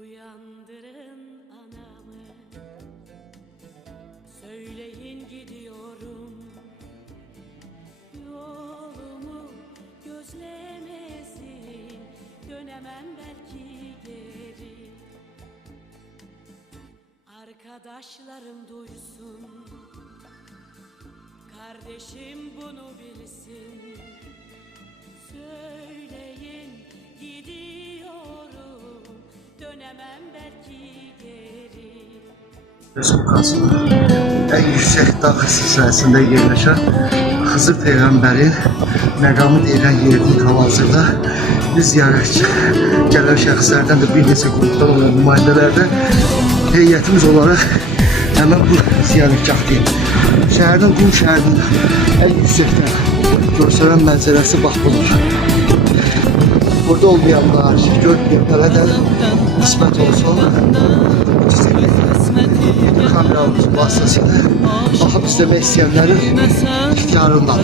Uyandırın anamı, söyleyin gidiyorum, yolumu gözlemesin, dönemem belki geri. Arkadaşlarım duysun, kardeşim bunu bilsin, söyleyin gidiyorum, dönemem belki geri. Respublikasının en yüksek dağ silsiləsində yerləşən Xızır Peyğəmbərin məqamı deyilən yerinin hal-hazırda biz ziyarətçi gələn şəxslərdən də bir neçə qrupdan olan nümayəndələrdə heyətimiz olaraq həmən bu ziyarətgah şəhərdən Qum şəhərinin en yüksekdə görsələn mənzərəsi bax budur. Burada olmayanlar, görməyənlərə də qismət olsun. Kameramız vasıtasıyla baxıb izləmək istəyənlərin ixtiyarından.